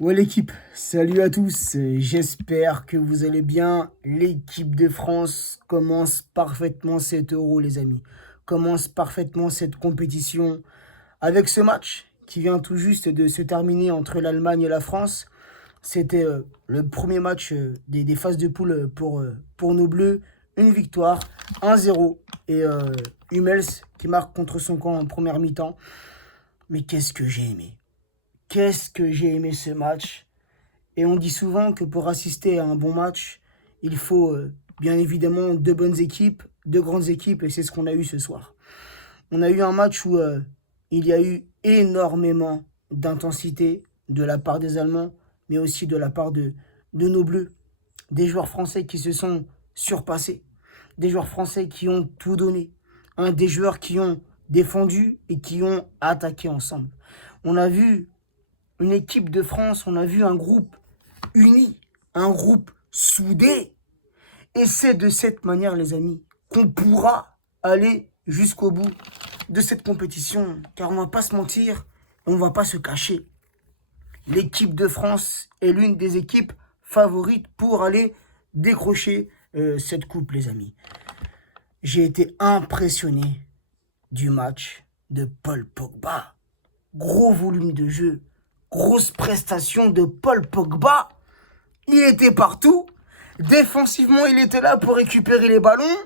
Ouais l'équipe, salut à tous, j'espère que vous allez bien. L'équipe de France commence parfaitement cet Euro les amis, commence parfaitement cette compétition avec ce match qui vient tout juste de se terminer entre l'Allemagne et la France. C'était le premier match des phases de poule pour nos Bleus, une victoire 1-0 et Hummels qui marque contre son camp en première mi-temps. Mais qu'est-ce que j'ai aimé, qu'est-ce que j'ai aimé ce match. Et on dit souvent que pour assister à un bon match, il faut bien évidemment deux bonnes équipes, deux grandes équipes, et c'est ce qu'on a eu ce soir. On a eu un match où il y a eu énormément d'intensité de la part des Allemands, mais aussi de la part de nos Bleus. Des joueurs français qui se sont surpassés, des joueurs français qui ont tout donné, des joueurs qui ont défendu et qui ont attaqué ensemble. On a vu une équipe de France, on a vu un groupe uni, un groupe soudé. Et c'est de cette manière, les amis, qu'on pourra aller jusqu'au bout de cette compétition. Car on ne va pas se mentir, on ne va pas se cacher. L'équipe de France est l'une des équipes favorites pour aller décrocher cette coupe, les amis. J'ai été impressionné du match de Paul Pogba. Gros volume de jeu, grosse prestation de Paul Pogba. Il était partout. Défensivement, il était là pour récupérer les ballons.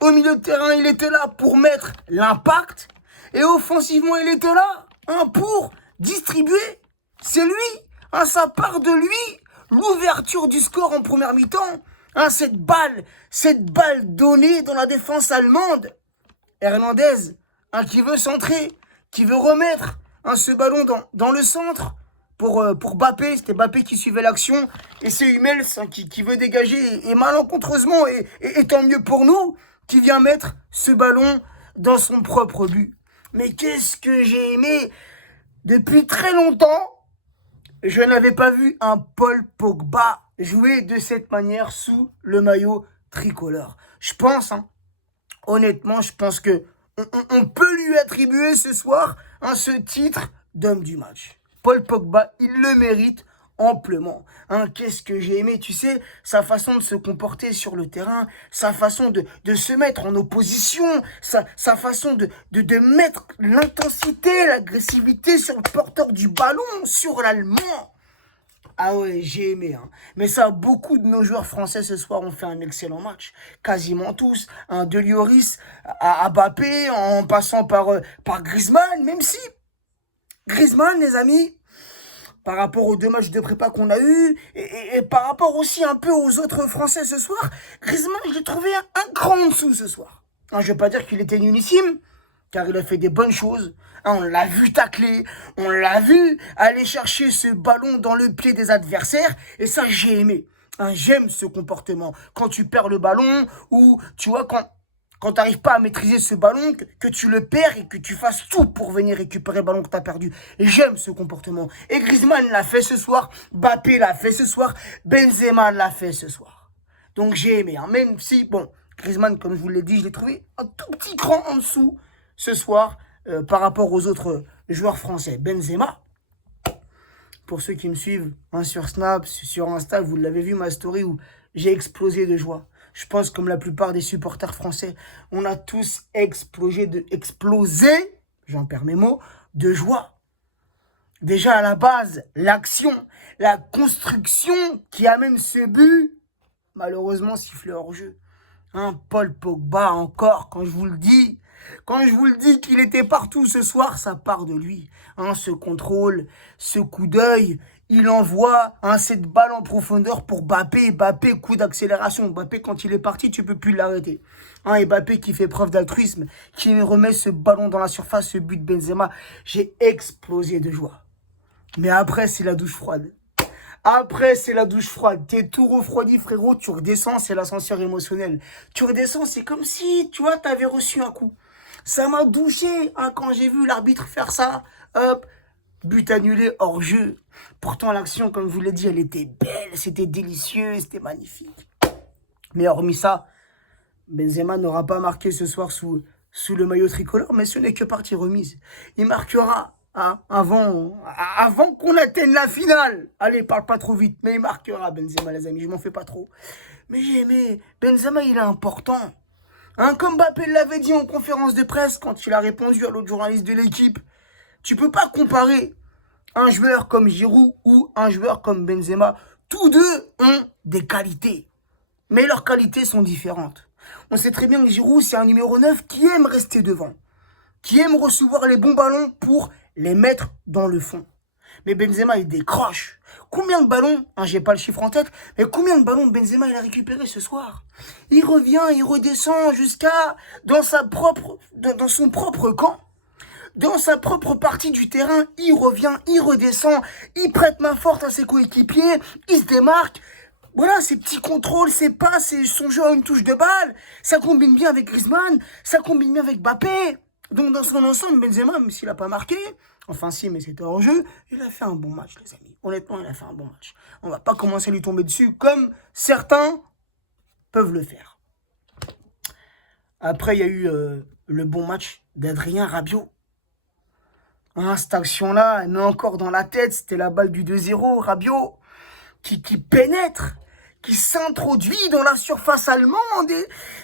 Au milieu de terrain, il était là pour mettre l'impact. Et offensivement, il était là pour distribuer. C'est lui. Ça part de lui. L'ouverture du score en première mi-temps. Cette balle donnée dans la défense allemande. Hernandez, qui veut centrer, qui veut remettre ce ballon dans le centre. Pour Mbappé, c'était Mbappé qui suivait l'action, et c'est Hummels qui veut dégager, et malencontreusement, et tant mieux pour nous, qui vient mettre ce ballon dans son propre but. Mais qu'est-ce que j'ai aimé. Depuis très longtemps, je n'avais pas vu un Paul Pogba jouer de cette manière sous le maillot tricolore. Je pense, honnêtement, je pense que on peut lui attribuer ce soir ce titre d'homme du match. Paul Pogba, il le mérite amplement. Qu'est-ce que j'ai aimé, tu sais, sa façon de se comporter sur le terrain, sa façon de se mettre en opposition, sa façon de mettre l'intensité, l'agressivité sur le porteur du ballon, sur l'Allemand. Ah ouais, j'ai aimé. Mais ça, beaucoup de nos joueurs français ce soir ont fait un excellent match. Quasiment tous. De Lloris à Mbappé, en passant par Griezmann, même si Griezmann, les amis, par rapport aux deux matchs de prépa qu'on a eu et par rapport aussi un peu aux autres Français ce soir, Griezmann, je l'ai trouvé un cran en dessous ce soir. Je ne vais pas dire qu'il était nullissime, car il a fait des bonnes choses. On l'a vu tacler, on l'a vu aller chercher ce ballon dans le pied des adversaires, et ça, j'ai aimé. J'aime ce comportement. Quand tu perds le ballon, ou tu vois, quand tu n'arrives pas à maîtriser ce ballon, que tu le perds et que tu fasses tout pour venir récupérer le ballon que tu as perdu. Et j'aime ce comportement. Et Griezmann l'a fait ce soir, Mbappé l'a fait ce soir, Benzema l'a fait ce soir. Donc j'ai aimé, même si, bon, Griezmann, comme je vous l'ai dit, je l'ai trouvé un tout petit cran en dessous ce soir par rapport aux autres joueurs français. Benzema, pour ceux qui me suivent sur Snap, sur Insta, vous l'avez vu ma story où j'ai explosé de joie. Je pense comme la plupart des supporters français, on a tous explosé, j'en perds mes mots, de joie. Déjà à la base, l'action, la construction qui amène ce but, malheureusement sifflé hors jeu. Paul Pogba encore, quand je vous le dis qu'il était partout ce soir, ça part de lui. Ce contrôle, ce coup d'œil, il envoie cette balle en profondeur pour Mbappé. Mbappé, coup d'accélération. Mbappé, quand il est parti, tu peux plus l'arrêter. Et Mbappé qui fait preuve d'altruisme, qui remet ce ballon dans la surface, ce but de Benzema. J'ai explosé de joie. Mais après, c'est la douche froide. Après, c'est la douche froide. T'es tout refroidi, frérot. Tu redescends, c'est l'ascenseur émotionnel. Tu redescends, c'est comme si, tu vois, t'avais reçu un coup. Ça m'a douché quand j'ai vu l'arbitre faire ça. Hop, but annulé hors jeu. Pourtant, l'action, comme je vous l'ai dit, elle était belle. C'était délicieux, c'était magnifique. Mais hormis ça, Benzema n'aura pas marqué ce soir sous le maillot tricolore. Mais ce n'est que partie remise. Il marquera hein, avant qu'on atteigne la finale. Allez, parle pas trop vite, mais il marquera Benzema, les amis, je m'en fais pas trop. Mais Benzema, il est important. Hein, comme Mbappé l'avait dit en conférence de presse quand il a répondu à l'autre journaliste de l'équipe, tu peux pas comparer un joueur comme Giroud ou un joueur comme Benzema. Tous deux ont des qualités, mais leurs qualités sont différentes. On sait très bien que Giroud, c'est un numéro 9 qui aime rester devant, qui aime recevoir les bons ballons pour les mettre dans le fond. Mais Benzema, il décroche. Combien de ballons, hein, j'ai pas le chiffre en tête, mais combien de ballons Benzema il a récupéré ce soir? Il revient, il redescend jusqu'à dans son propre camp. Dans sa propre partie du terrain, il revient, il redescend, il prête main forte à ses coéquipiers, il se démarque. Voilà, ses petits contrôles, ses passes, son jeu à une touche de balle, ça combine bien avec Griezmann, ça combine bien avec Mbappé. Donc dans son ensemble, Benzema, même s'il n'a pas marqué, enfin si, mais c'était hors jeu, il a fait un bon match, les amis. Honnêtement, il a fait un bon match. On va pas commencer à lui tomber dessus comme certains peuvent le faire. Après, il y a eu le bon match d'Adrien Rabiot. Hein, cette action-là, elle m'est encore dans la tête. C'était la balle du 2-0. Rabiot qui pénètre, qui s'introduit dans la surface allemande.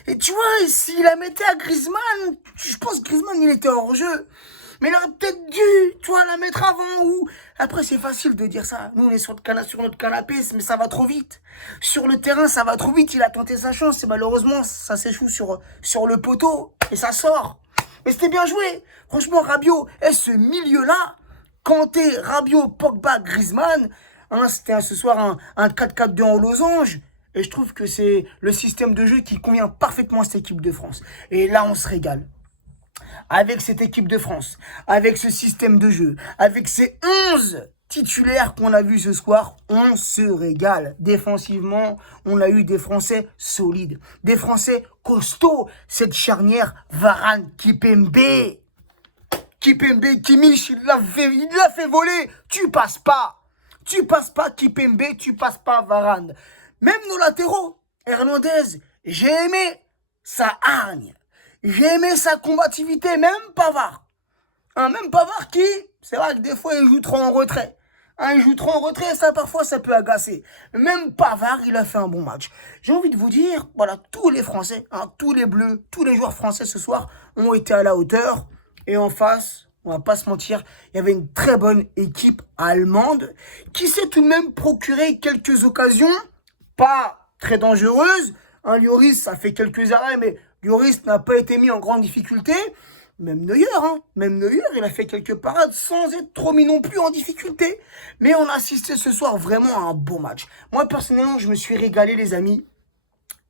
Et tu vois, s'il la mettait à Griezmann, je pense que Griezmann, il était hors jeu. Mais il aurait peut-être dû, tu vois, la mettre avant ou... Après, c'est facile de dire ça. Nous, on est sur notre canapé, mais ça va trop vite. Sur le terrain, ça va trop vite. Il a tenté sa chance et malheureusement, ça s'échoue sur le poteau et ça sort. Mais c'était bien joué. Franchement, Rabiot, et ce milieu-là, Kanté, Rabiot, Pogba, Griezmann, hein, c'était ce soir un 4-4-2 en losange. Et je trouve que c'est le système de jeu qui convient parfaitement à cette équipe de France. Et là, on se régale. Avec cette équipe de France, avec ce système de jeu, avec ces 11 titulaires qu'on a vus ce soir, on se régale. Défensivement, on a eu des Français solides, des Français costauds. Cette charnière Varane, Kimpembe, Kimmich, il l'a fait voler. Tu passes pas Kimpembe, tu passes pas Varane. Même nos latéraux, Hernandez, j'ai aimé sa hargne. J'ai aimé sa combativité, même Pavard. Hein, même Pavard qui, c'est vrai que des fois, il joue trop en retrait. Hein, il joue trop en retrait, ça parfois, ça peut agacer. Même Pavard, il a fait un bon match. J'ai envie de vous dire, voilà, tous les Français, hein, tous les Bleus, tous les joueurs français ce soir ont été à la hauteur. Et en face, on va pas se mentir, il y avait une très bonne équipe allemande qui s'est tout de même procuré quelques occasions, pas très dangereuses. Hein, Lloris, ça fait quelques arrêts, mais Lloris n'a pas été mis en grande difficulté. Même Neuer, il a fait quelques parades sans être trop mis non plus en difficulté. Mais on a assisté ce soir vraiment à un beau match. Moi, personnellement, je me suis régalé, les amis.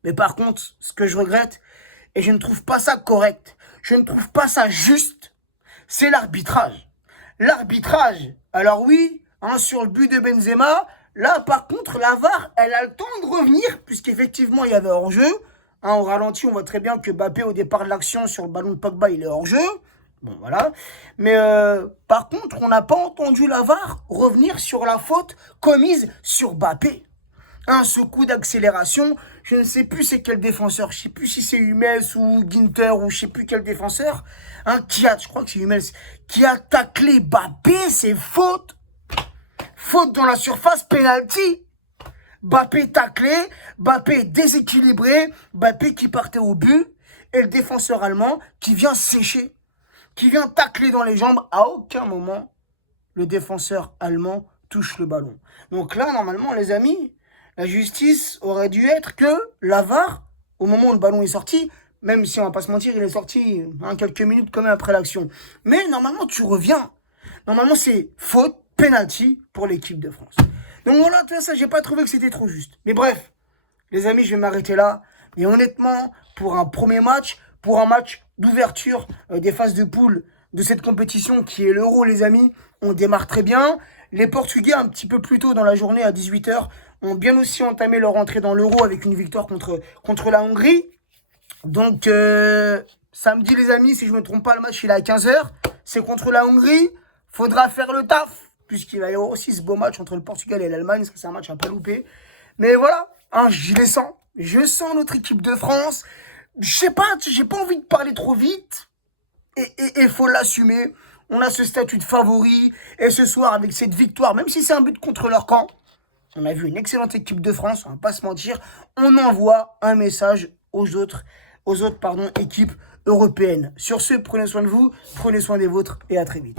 Mais par contre, ce que je regrette, et je ne trouve pas ça correct, je ne trouve pas ça juste, c'est l'arbitrage. L'arbitrage, alors oui, hein, sur le but de Benzema, là, par contre, la VAR, elle a le temps de revenir, puisqu'effectivement, il y avait hors-jeu. Hein, au ralenti, on voit très bien que Mbappé, au départ de l'action, sur le ballon de Pogba, il est hors-jeu. Bon, voilà. Mais par contre, on n'a pas entendu la VAR revenir sur la faute commise sur Mbappé. Hein, ce coup d'accélération, je ne sais plus c'est quel défenseur, je ne sais plus si c'est Hummels ou Ginter ou je ne sais plus quel défenseur, hein, je crois que c'est Hummels, qui a taclé Mbappé, c'est faute. Faute dans la surface, penalty. Mbappé taclé, Mbappé déséquilibré, Mbappé qui partait au but, et le défenseur allemand qui vient sécher, qui vient tacler dans les jambes. À aucun moment, le défenseur allemand touche le ballon. Donc là, normalement, les amis, la justice aurait dû être que la VAR, au moment où le ballon est sorti, même si on va pas se mentir, il est sorti quelques minutes quand même après l'action. Mais normalement, tu reviens. Normalement, c'est faute, penalty pour l'équipe de France. Donc voilà, ça, j'ai pas trouvé que c'était trop juste. Mais bref, les amis, je vais m'arrêter là. Mais honnêtement, pour un premier match, pour un match d'ouverture des phases de poule de cette compétition qui est l'Euro, les amis, on démarre très bien. Les Portugais, un petit peu plus tôt dans la journée, à 18h, ont bien aussi entamé leur entrée dans l'Euro avec une victoire contre la Hongrie. Donc, samedi, les amis, si je ne me trompe pas, le match, il est à 15h. C'est contre la Hongrie. Faudra faire le taf, puisqu'il va y avoir aussi ce beau match entre le Portugal et l'Allemagne. C'est un match un peu loupé. Mais voilà, hein, je les sens. Je sens notre équipe de France. Je sais pas, j'ai pas envie de parler trop vite. Et faut l'assumer. on a ce statut de favori. Et ce soir, avec cette victoire, même si c'est un but contre leur camp, on a vu une excellente équipe de France, on va pas se mentir. On envoie un message aux autres équipes européennes. Sur ce, prenez soin de vous, prenez soin des vôtres et à très vite.